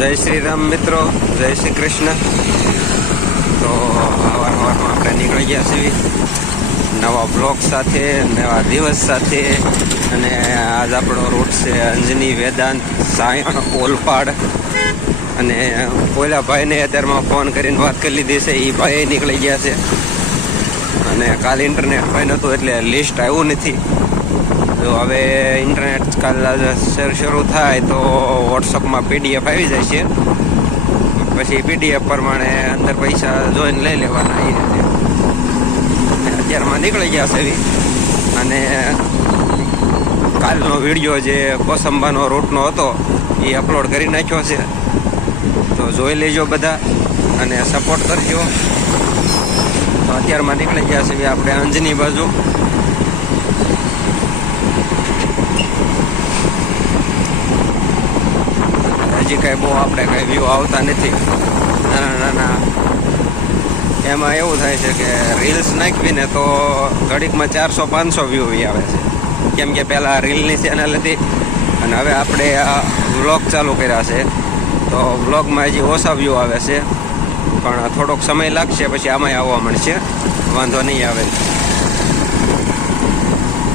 જય શ્રી રામ મિત્રો, જય શ્રી કૃષ્ણ. તો અવાર સવારમાં આપણે નીકળી ગયા છીએ નવા બ્લોક સાથે, નવા દિવસ સાથે. અને આજ આપણો રૂટ છે અંજની વેદાંત, સાયણ, ઓલપાડ. અને ઓલા ભાઈને અત્યારમાં ફોન કરીને વાત કરી લીધી છે એ ભાઈ નીકળી ગયા છે. અને કાલ ઇન્ટરનેટ ભાઈ નહોતું એટલે લિસ્ટ આવ્યું નથી. જો હવે ઇન્ટરનેટ કાલ શરૂ થાય તો વોટ્સઅપમાં પીડીએફ આવી જાય છે પછી પીડીએફ પ્રમાણે અંદર પૈસા જોઈને લઈ લેવાના એ રીતે. અત્યારમાં નીકળી ગયા છે અને કાલનો વીડિયો જે કોસંબાનો રૂટનો હતો એ અપલોડ કરી નાખ્યો છે. તો જોઈ લેજો બધા અને સપોર્ટ કરજો. અત્યારમાં નીકળી ગયા છે આપણે અંજની બાજુ. કાંઈ બહુ આપણે કાંઈ વ્યૂ આવતા નથી. નાના નાના. એમાં એવું થાય છે કે રીલ્સ નાખવીને તો ઘડીકમાં ચારસો, પાંચસો વ્યૂ આવે છે. કેમ કે પહેલાં રીલની ચેનલ હતી અને હવે આપણે આ વ્લોગ ચાલુ કર્યા છે. તો વ્લોગમાં હજી ઓછા વ્યૂ આવે છે. પણ થોડોક સમય લાગશે, પછી આમાંય આવવા મળશે. વાંધો નહીં આવે.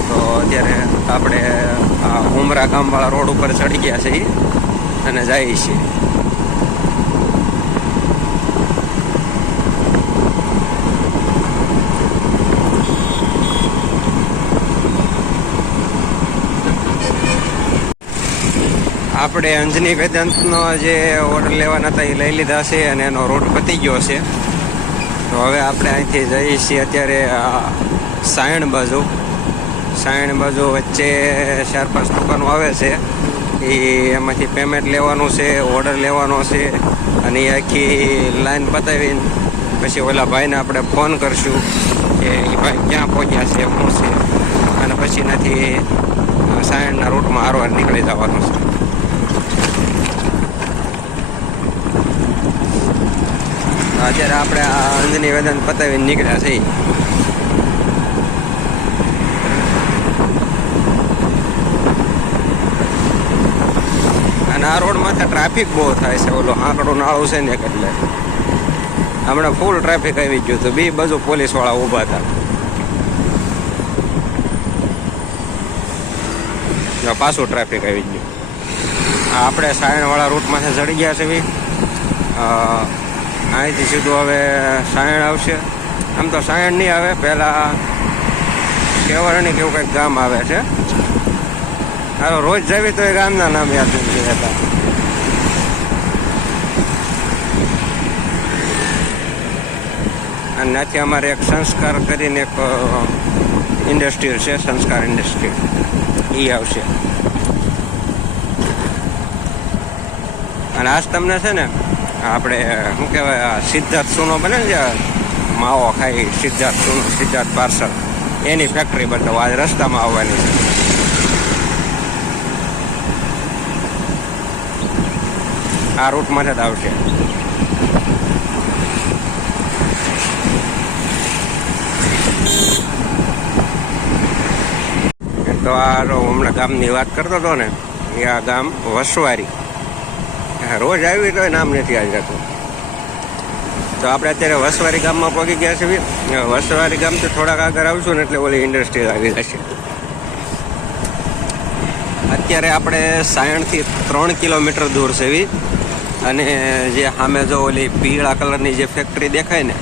તો અત્યારે આપણે આ ઉમરા ગામવાળા રોડ ઉપર ચડી ગયા છે ઈ અને જઈએ છીએ આપણે અંજની વેદાંતનો જે ઓર્ડર લેવાના હતા એ લઈ લીધા છે અને એનો રોડ પતી ગયો છે. તો હવે આપણે અહીંથી જઈએ છીએ અત્યારે સાયણ બાજુ. સાયણ બાજુ વચ્ચે ચાર પાંચ દુકાનો આવે છે. એ એમાંથી પેમેન્ટ લેવાનું છે ઓર્ડર લેવાનો છે, અને એ આખી લાઈન પતાવીને પછી ઓલા ભાઈને આપણે ફોન કરશું કે એ ભાઈ ક્યાં પહોંચ્યા છે, શું છે? અને પછી એનાથી સાયણના રૂટમાં હારવાર નીકળી જવાનું છે. અત્યારે આપણે આ અંજની વેદન પતાવીને નીકળ્યા છીએ. અને આ રોડમાંથી ટ્રાફિક બહુ થાય છે. ઓલો આંકડો નાળો છે ને એટલે. હમણાં ફૂલ ટ્રાફિક આવી ગયું હતું. બે બાજુ પોલીસવાળા ઊભા હતા. પાછું ટ્રાફિક આવી ગયું. આપણે સાયણ વાળા રૂટમાંથી ચડી ગયા છે અહીંથી સીધું હવે સાયણ આવશે. આમ તો સાયણ નહીં આવે. પહેલાં કેવરણી કેવું કંઈક ગામ આવે છે. હાલો રોજ જવી તો એ ગામના નામ યાદ નથી રહેતા અને ત્યાંથી અમારે એક સંસ્કાર કરીને એક ઇન્ડસ્ટ્રી છે, સંસ્કાર ઇન્ડસ્ટ્રી. એ આવશે. અને આજ તમને છે ને, આપણે, શું કહેવાય સિદ્ધાર્થ સોનો બને ને જે માવો ખાઈ સિદ્ધાર્થ સોનો, સિદ્ધાર્થ પાર્સલ, એની ફેક્ટરી બતાવો આજ રસ્તામાં આવવાની છે. આ રૂટમાં જ આવશે. તો આ હમણાં ગામની વાત કરતો હતો ને, એ આ ગામ વસવારી. રોજ આવી તો નામ નથી આવી જતું તો આપણે અત્યારે વસવારી ગામમાં પહોંચી ગયા છીએ. વસવારી ગામથી થોડાક આગળ આવશું ને એટલે ઓલી ઇન્ડસ્ટ્રી આવી જશે. અત્યારે આપણે સાયણથી ત્રણ કિલોમીટર દૂર છે એવી. અને જે સામે જો ઓલી પીળા કલરની જે ફેક્ટરી દેખાય ને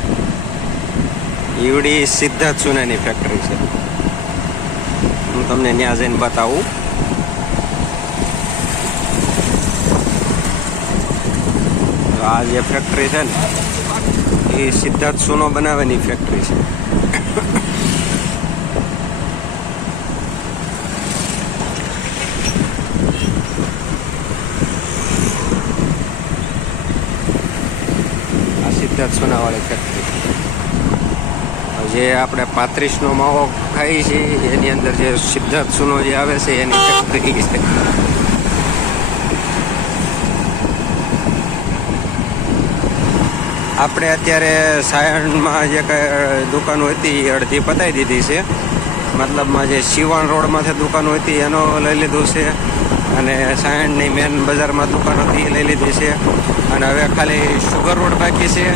ઈવડી સિદ્ધાર્થ સુનાની ફેક્ટરી છે. હું તમને ત્યાં જઈને બતાવું. આ જે ફેક્ટરી છે ને, એ સિદ્ધાર્થ સુનો બનાવવાની ફેક્ટરી છે આ સિદ્ધાર્થ સોનાવાળી ફેક્ટરી. જે આપણે પાંત્રીસનો માવો ખાઈ છીએ એની અંદર જે સિદ્ધાર્થ સુનો જે આવે છે, એની ફેક્ટરી છે. આપણે અત્યારે સાયણમાં જે કંઈ દુકાનો હતી એ અડધી પતાવી દીધી છે. મતલબમાં જે શિવાણ રોડમાંથી દુકાનો હતી એનો લઈ લીધું છે. અને સાયણની મેન બજારમાં દુકાનો હતી લઈ લીધી છે. અને હવે ખાલી સુગર રોડ બાકી છે.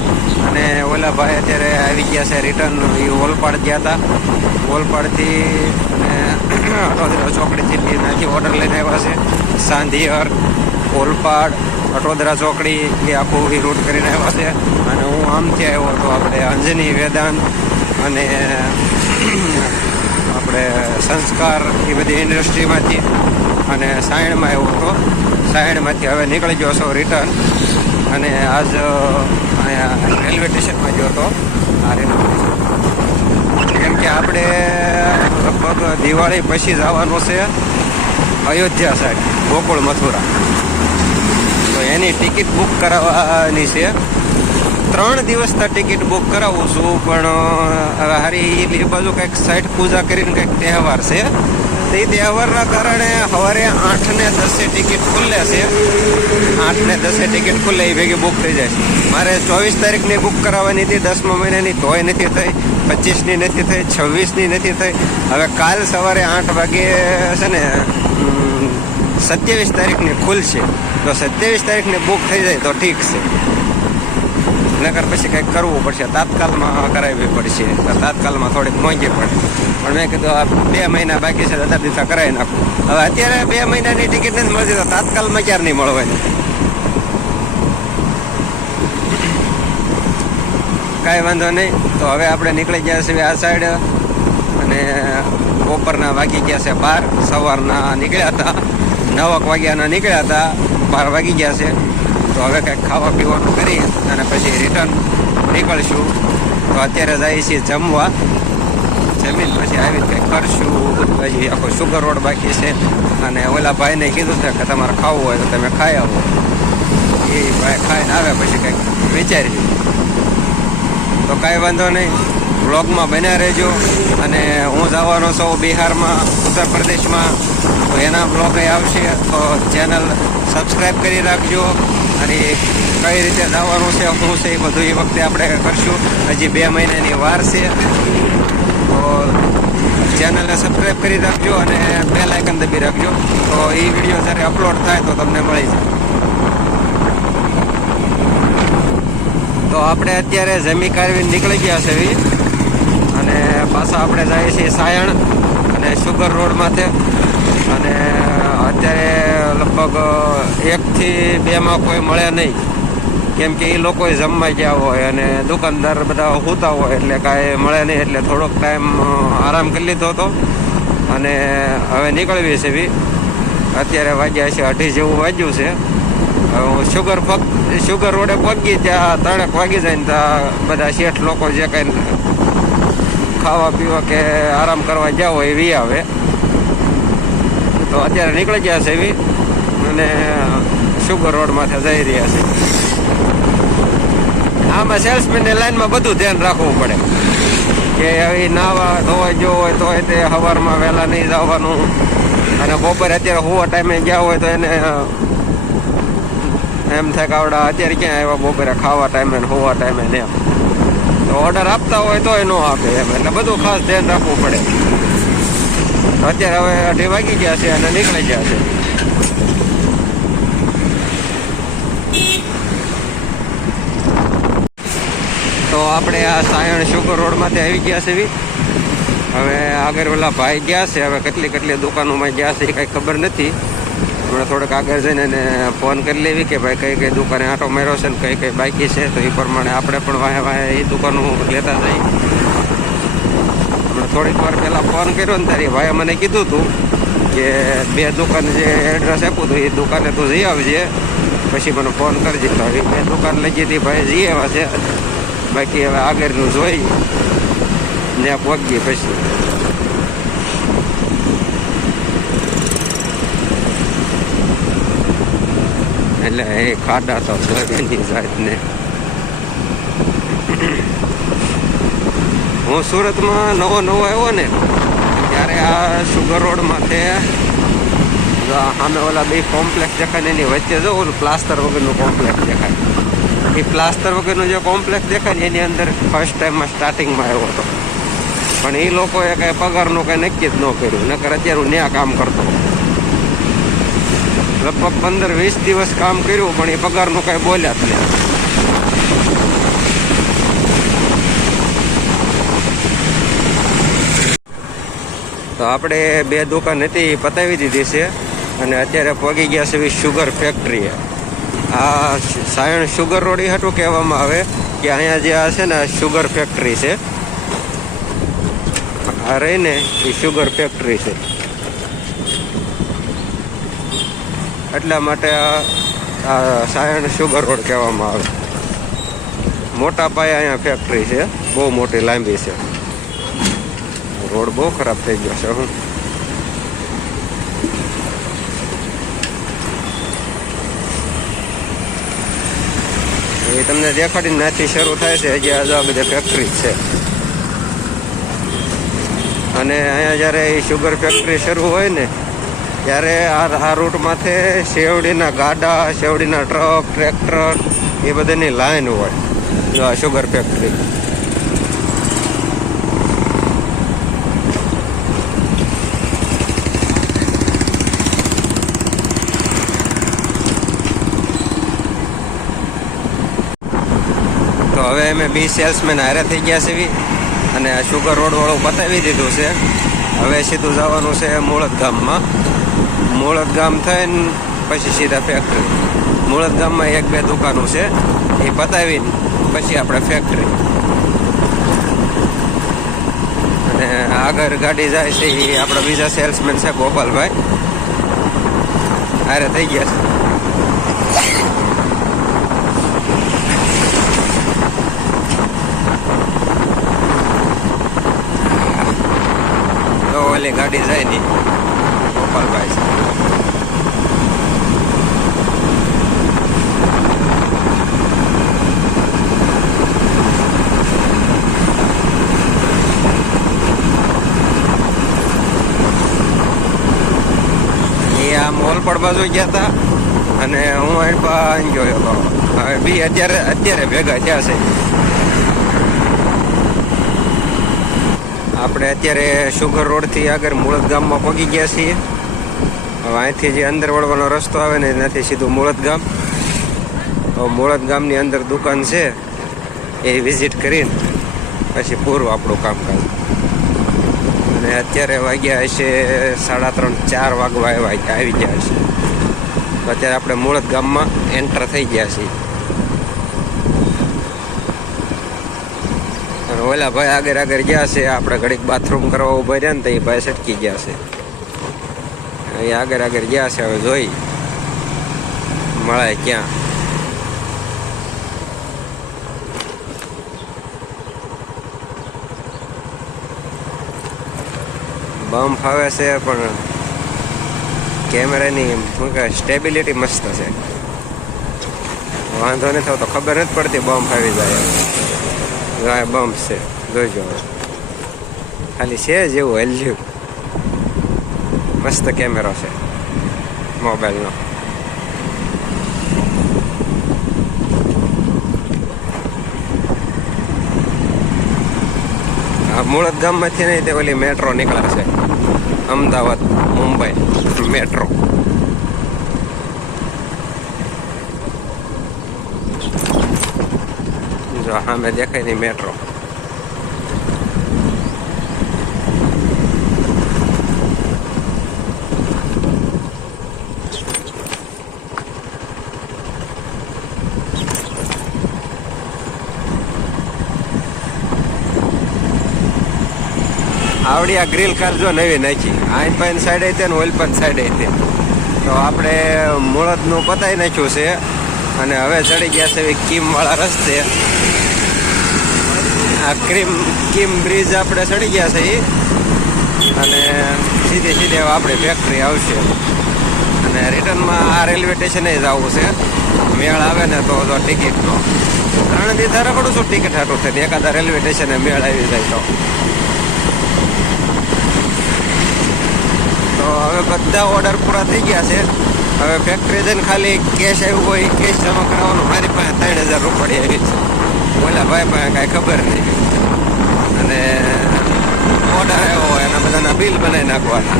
અને ઓલા ભાઈ અત્યારે આવી ગયા છે રિટર્ન એ ઓલપાડ ગયા હતા ઓલપાડથી અને ચોકડીથી ત્યાંથી ઓર્ડર લઈને આવ્યા છે. સાંધિયર ઓલપાડ અટોદરા ચોકડી, એ આખું એ રૂટ કરીને આવ્યા છે. અને હું આમથી આવ્યો હતો આપણે અંજની વેદાંત અને આપણે સંસ્કાર એ બધી ઇન્ડસ્ટ્રીમાંથી અને સાયણમાં આવ્યો હતો. સાયણમાંથી હવે નીકળી ગયો છો રિટર્ન અને આજ અહીંયા રેલવે સ્ટેશનમાં ગયો હતો. આ રેલવે કેમ કે આપણે લગભગ દિવાળી પછી જવાનું છે અયોધ્યા સાઈડ ગોકુળ મથુરા. તો એની ટિકિટ બુક કરાવવાની છે. ત્રણ દિવસના ટિકિટ બુક કરાવું છું, પણ હવે હારી એ બાજુ કંઈક સાઈડ પૂજા કરીને કંઈક તહેવાર છે. તે તહેવારના કારણે સવારે આઠ ને દસે ટિકિટ ખુલ્લે છે. આઠ ને દસે ટિકિટ ખુલ્લે એ ભેગી બુક થઈ જાય મારે ચોવીસ તારીખની બુક કરાવવાની હતી, દસમા મહિનાની તોય નથી થઈ, પચીસની નથી થઈ, છવ્વીસની નથી થઈ. હવે કાલ સવારે આઠ વાગે છે ને સત્યાવીસ તારીખની ખુલશે. તો સત્યાવીસ તારીખની બુક થઈ જાય તો ઠીક છે. નકર પછી કંઈક કરવું પડશે. તાત્કાલમાં કરાવવી પડશે. તો તાત્કાલમાં થોડીક મોંઘી પડે. પણ મેં કીધું, આ બે મહિના બાકી છે દાદા દિવસ કરાવી નાખું. હવે અત્યારે બે મહિનાની ટિકિટ નથી મળતી, તો તાત્કાલમાં ક્યારે નહીં મળવાની? કાંઈ વાંધો નહીં. તો હવે આપણે નીકળી ગયા છીએ આ સાઈડ અને બપોરના વાગી ગયા છે બાર. સવારના નીકળ્યા હતા. નવક વાગ્યાના નીકળ્યા હતા. બાર વાગી ગયા છે. તો હવે કંઈક ખાવા પીવાનું કરી અને પછી રિટર્ન નીકળશું. તો અત્યારે જઈએ છીએ જમવા. જમીન પછી આવી કંઈક કરશું. પછી આખો સુગર રોડ બાકી છે. અને ઓલા ભાઈને કીધું છે કે તમારે ખાવું હોય તો તમે ખાઈ આવો. એ ભાઈ ખાઈને આવે પછી કંઈક વિચારી તો કાંઈ વાંધો નહીં. બ્લોગમાં બન્યા રહેજો. અને હું જવાનો છું બિહારમાં, ઉત્તર પ્રદેશમાં. તો એના બ્લોગ આવશે. તો ચેનલ સબસ્ક્રાઈબ કરી રાખજો. અને કઈ રીતે જવાનું છે શું છે, એ બધું એ વખતે આપણે કરશું. હજી બે મહિનાની વાર છે. તો ચેનલને સબસ્ક્રાઈબ કરી રાખજો અને બે લાઇકન દબી રાખજો. તો એ વીડિયો જ્યારે અપલોડ થાય તો તમને મળી જાય. તો આપણે અત્યારે જમી કારવી નીકળી ગયા છે અને પાછા આપણે જઈએ છીએ સાયણ અને શુગર રોડ માથે અને અત્યારે લગભગ એકથી બેમાં કોઈ મળે નહીં. કેમ કે એ લોકો જમવા ગયા હોય અને દુકાનદાર બધા હોતા હોય એટલે કાંઈ મળે નહીં, એટલે થોડોક ટાઈમ આરામ કરી લીધો હતો. અને હવે નીકળવી છે બી અત્યારે વાગ્યા છે અઢી જેવું વાગ્યું છે. હું શુગર પગ શુગર રોડે પગી ત્યાં ત્રણેક વાગી જાય ને ત્યાં બધા શેઠ લોકો જે કાંઈ ખાવા પીવા કે આરામ કરવા ગયા હોય એવી આવે. તો અત્યારે નીકળી ગયા છે એવી અને સુગર રોડમાંથી જઈ રહ્યા છે. આમાં સેલ્સમેનની લાઈનમાં બધું ધ્યાન રાખવું પડે. કે હવે નાવા ધોવાઈ જો હોય તો તે સવારમાં વહેલા નહીં જવાનું. અને બપોરે અત્યારે હોવા ટાઈમે ગયા હોય તો એને એમ થાય કે આવડા અત્યારે ક્યાં આવ્યા બપોરે ખાવા ટાઈમે હોવા ટાઈમે એમ. તો ઓર્ડર આપતા હોય તોય ન આપે એમ. એટલે બધું ખાસ ધ્યાન રાખવું પડે. અત્યારે હવે અઢી વાગી ગયા છે અને નીકળી ગયા છે. તો આપણે આ સાયણ શુગર રોડમાંથી આવી ગયા છે હવે આગળ પેલા ભાઈ ગયા છે, હવે કેટલી કેટલી દુકાનોમાં ગયા છે એ કાંઈ ખબર નથી. હમણાં થોડુંક આગળ જઈને એને ફોન કરી લેવી કે ભાઈ કઈ કઈ દુકાને આટો માર્યો છે ને કઈ કઈ બાકી છે, તો એ પ્રમાણે આપણે પણ વાહે વાહે એ દુકાનો લેતા જઈએ. થોડીક વાર પહેલાં ફોન કર્યો ને તારી ભાઈએ મને કીધું હતું કે બે દુકાન જે એડ્રેસ આપ્યું હતું એ દુકાને તું જઈ આવજે. પછી મને ફોન કરજે. તો એ બે દુકાન લઈ જતી ભાઈ જઈ આવ્યા છે. બાકી હવે આગળનું જોઈ ત્યાં પહોંચીએ પછી. એટલે એ ખાડા તો એની જાતને. હું સુરતમાં નવો નવો આવ્યો ને, ત્યારે આ સુગર રોડ માટે સામે ઓલા બે કોમ્પ્લેક્સ દેખાય એની વચ્ચે જો ઓલું પ્લાસ્ટર વગરનું કોમ્પ્લેક્સ દેખાય. એ પ્લાસ્ટર વગરનું જે કોમ્પ્લેક્સ દેખાય એની અંદર ફર્સ્ટ ટાઈમમાં સ્ટાર્ટિંગમાં આવ્યો હતો. પણ એ લોકોએ કાંઈ પગારનું કાંઈ નક્કી જ ન કર્યું, નકર અત્યારે હું ન્યા કામ કરતો લગભગ પંદર વીસ દિવસ કામ કર્યું, પણ એ પગારનું કાંઈ બોલ્યા જ નહીં. તો આપણે બે દુકાન હતી પતાવી દીધી છે. અને અત્યારે પગી ગયા છે શુગર ફેક્ટરીએ આ સાયણ શુગર રોડ એ હતું કહેવામાં આવે કે અહીંયા જે આ છે ને શુગર ફેક્ટરી છે. આ રહીને એ શુગર ફેક્ટરી છે. એટલા માટે આ સાયણ શુગર રોડ કહેવામાં આવે. મોટા પાયે અહીંયા ફેક્ટરી છે, બહુ મોટી લાંબી છે. રોડ બહુ ખરાબ થઈ ગયો છે, હું. એ તમને દેખાડીને નાથી શરૂ થાય છે, હજી આ બધી ફેક્ટરી છે. અને અહીંયા જ્યારે એ શુગર ફેક્ટરી શરૂ હોય ને, ત્યારે આ આ રૂટમાંથી શેવડીના ગાડા શેવડીના ટ્રક ટ્રેક્ટર એ બધાની લાઈન હોય આ શુગર ફેક્ટરી તો હવે અમે બી સેલ્સમેન હારે થઈ ગયા છે બી. અને આ શુગર રોડવાળું પતાવી દીધું છે. હવે સીધું જવાનું છે મૂળદ ગામમાં. મૂળદ ગામ થઈને પછી સીધા ફેક્ટરી મૂળદ ગામમાં એક બે દુકાનો છે. એ પતાવીને પછી આપણે ફેક્ટરી અને આગળ ગાડી જાય છે એ આપણા બીજા સેલ્સમેન છે ગોપાલભાઈ. હારે થઈ ગયા છે. તો ગાડી જાય નહીં ગોપાલભાઈ મોલપડ બાજુ ગયા હતા અને હું અહીં પણ જોયો હતો. બી અત્યારે અત્યારે ભેગા થયા છે. આપણે અત્યારે સુગર રોડથી આગળ મૂળત ગામમાં પહોંચી ગયા છીએ. હવે અહીંથી જે અંદર વળવાનો રસ્તો આવે ને એનાથી સીધું મૂળત ગામ. હવે મૂળત ગામની અંદર દુકાન છે, એ વિઝિટ કરીને પછી પૂરું આપણું કામકાજ. અને અત્યારે વાગ્યા હશે સાડા ત્રણ, ચાર વાગવા આવ્યા આવી ગયા હશે. અત્યારે આપણે મૂળત ગામમાં એન્ટર થઈ ગયા છીએ. ઓલા ભાઈ આગળ આગળ ગયા છે આપણે ઘડીક બાથરૂમ કરવા ઊભા રહ્યા ને તો એ ભાઈ સટકી ગયા છે. એ આગળ આગળ ગયા છે, હવે જોઈ. મળે ક્યાં? બમ્પ આવે છે, પણ કેમેરાની સ્ટેબિલિટી મસ્ત છે. વાંધો નથી થતો ખબર નથી પડતી બમ્પ આવી જાય ગાય બમ્પ છે જોઈજો. ખાલી છે જેવું હેલ્યું મસ્ત કેમેરો છે મોબાઈલનો આ મૂળત ગામમાંથી નહીં તે ઓલી મેટ્રો નીકળે છે અમદાવાદ મુંબઈ મેટ્રો જો સામે દેખાય નહીં મેટ્રો આવડી આ ગ્રીલ કાર જો નવી નાખી. આઈન પાઈન સાઈડ હતી ને ઓઇલ પણ સાઈડ હતી. તો આપણે મૂળદનું પતાવી નાખ્યું છે. અને હવે ચડી ગયા છે કીમ વાળા રસ્તે. આ ક્રીમ કિમ બ્રિજ આપણે ચડી ગયા છે એ અને સીધે સીધે આપણે ફેક્ટરી આવશે. અને રિટર્નમાં આ રેલવે સ્ટેશને જ આવવું છે. મેળ આવે ને તો તો ટિકિટનો કારણ કે ધારા પડું છું ટિકિટ હાટું થઈને. એકાદા રેલવે સ્ટેશને મેળ આવી જાય તો. તો હવે બધા ઓર્ડર પૂરા થઈ ગયા છે. હવે ફેક્ટરી જઈને ખાલી કેશ આવ્યું હોય કેશ જમા કરાવવાનું. મારી પાસે ત્રણ હજાર રૂપિયા આવી છે. ઓલા ભાઈ પાસે કાંઈ ખબર નહીં. અને ઓર્ડર આવ્યો હોય એના બધાના બિલ બનાવી નાખવાના.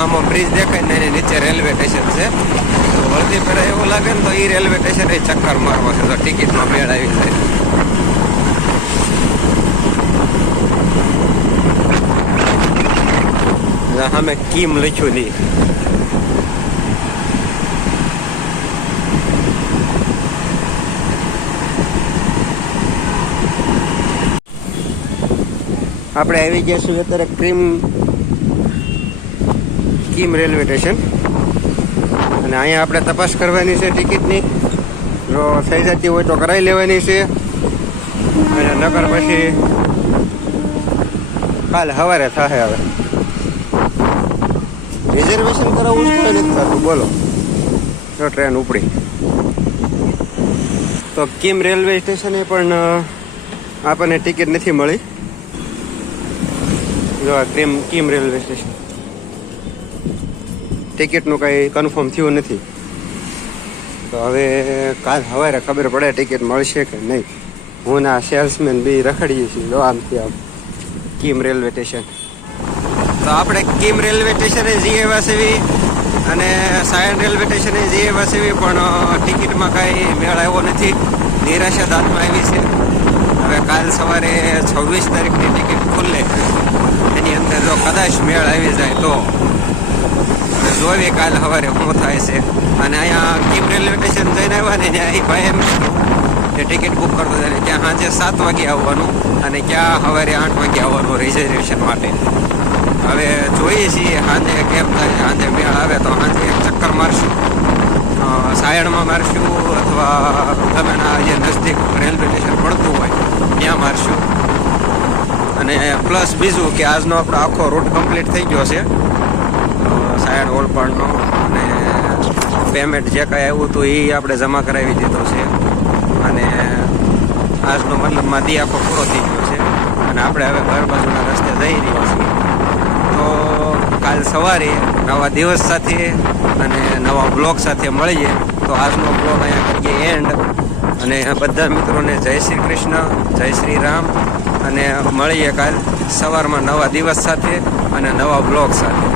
આમાં બ્રિજ દેખાય ને એની નીચે રેલવે સ્ટેશન છે. તો વળતી પહેલાં એવું લાગે ને તો એ રેલવે સ્ટેશન એ ચક્કર મારવા છે, તો ટિકિટમાં મેળ આવી જાય. સામે કીમ લખ્યું નહીં આપણે આવી ગયા છીએ અત્યારે ક્રીમ કિમ રેલવે સ્ટેશન. અને અહીંયા આપણે તપાસ કરવાની છે ટિકિટની. જો થઈ જતી હોય તો કરાવી લેવાની છે. અને નગર પછી કાલ સવારે થશે હવે. રિઝર્વેશન કરાવવું જ નથી થતું? બોલો. જો ટ્રેન ઉપડી. તો કિમ રેલવે સ્ટેશને પણ આપણને ટિકિટ નથી મળી. જો આ કિમ રેલવે સ્ટેશન? ટિકિટનું કંઈ કન્ફર્મ થયું નથી. તો હવે કાલ સવારે ખબર પડે ટિકિટ મળશે કે નહીં. હું ના સેલ્સમેન બી રખડીએ છીએ, જો આમથી આમ કિમ રેલવે સ્ટેશન? તો આપણે કિમ રેલવે સ્ટેશને જઈએ વાસવી? અને સાયન રેલવે સ્ટેશને જઈએ વાસવી, પણ ટિકિટમાં કાંઈ મેળ આવ્યો નથી. નિરાશા દાંતમાં આવી છે. હવે કાલ સવારે છવ્વીસ તારીખની ટિકિટ ખુલ્લે. અંદર જો કદાચ મેળ આવી જાય તો જોઈએ કાલ સવારે શું થાય છે. અને અહીંયા કીમ રેલવે સ્ટેશન જઈને આવ્યા ને ત્યાં એ ભાઈ એમ એ ટિકિટ બુક કરતો જાય ત્યાં સાંજે સાત વાગે આવવાનું અને ક્યાં સવારે આઠ વાગે આવવાનું રિઝર્વેશન માટે. હવે જોઈએ છીએ સાંજે કેમ થાય, સાંજે મેળ આવે તો સાંજે એક ચક્કર મારશું. સાયણમાં મારશું અથવા ગમેના જે નજદીક રેલવે સ્ટેશન પડતું હોય, ત્યાં મારશું. અને પ્લસ બીજું કે આજનો આપણો આખો રૂટ કમ્પ્લીટ થઈ ગયો છે. સાયડ ઓલપાડનો અને પેમેન્ટ જે કાંઈ આવ્યું હતું એ આપણે જમા કરાવી દીધું છે. અને આજનો મતલબમાં દી આખો પૂરો થઈ ગયો છે. અને આપણે હવે ઘર બાજુના રસ્તે જઈ રહ્યા છીએ. તો કાલ સવારે નવા દિવસ સાથે અને નવા બ્લોગ સાથે મળીએ. તો આજનો બ્લોગ અહીંયા કરીએ એન્ડ અને બધા મિત્રોને જય શ્રી કૃષ્ણ, જય શ્રી રામ. અને મળીએ કાલ સવારમાં નવા દિવસ સાથે અને નવા બ્લોગ સાથે.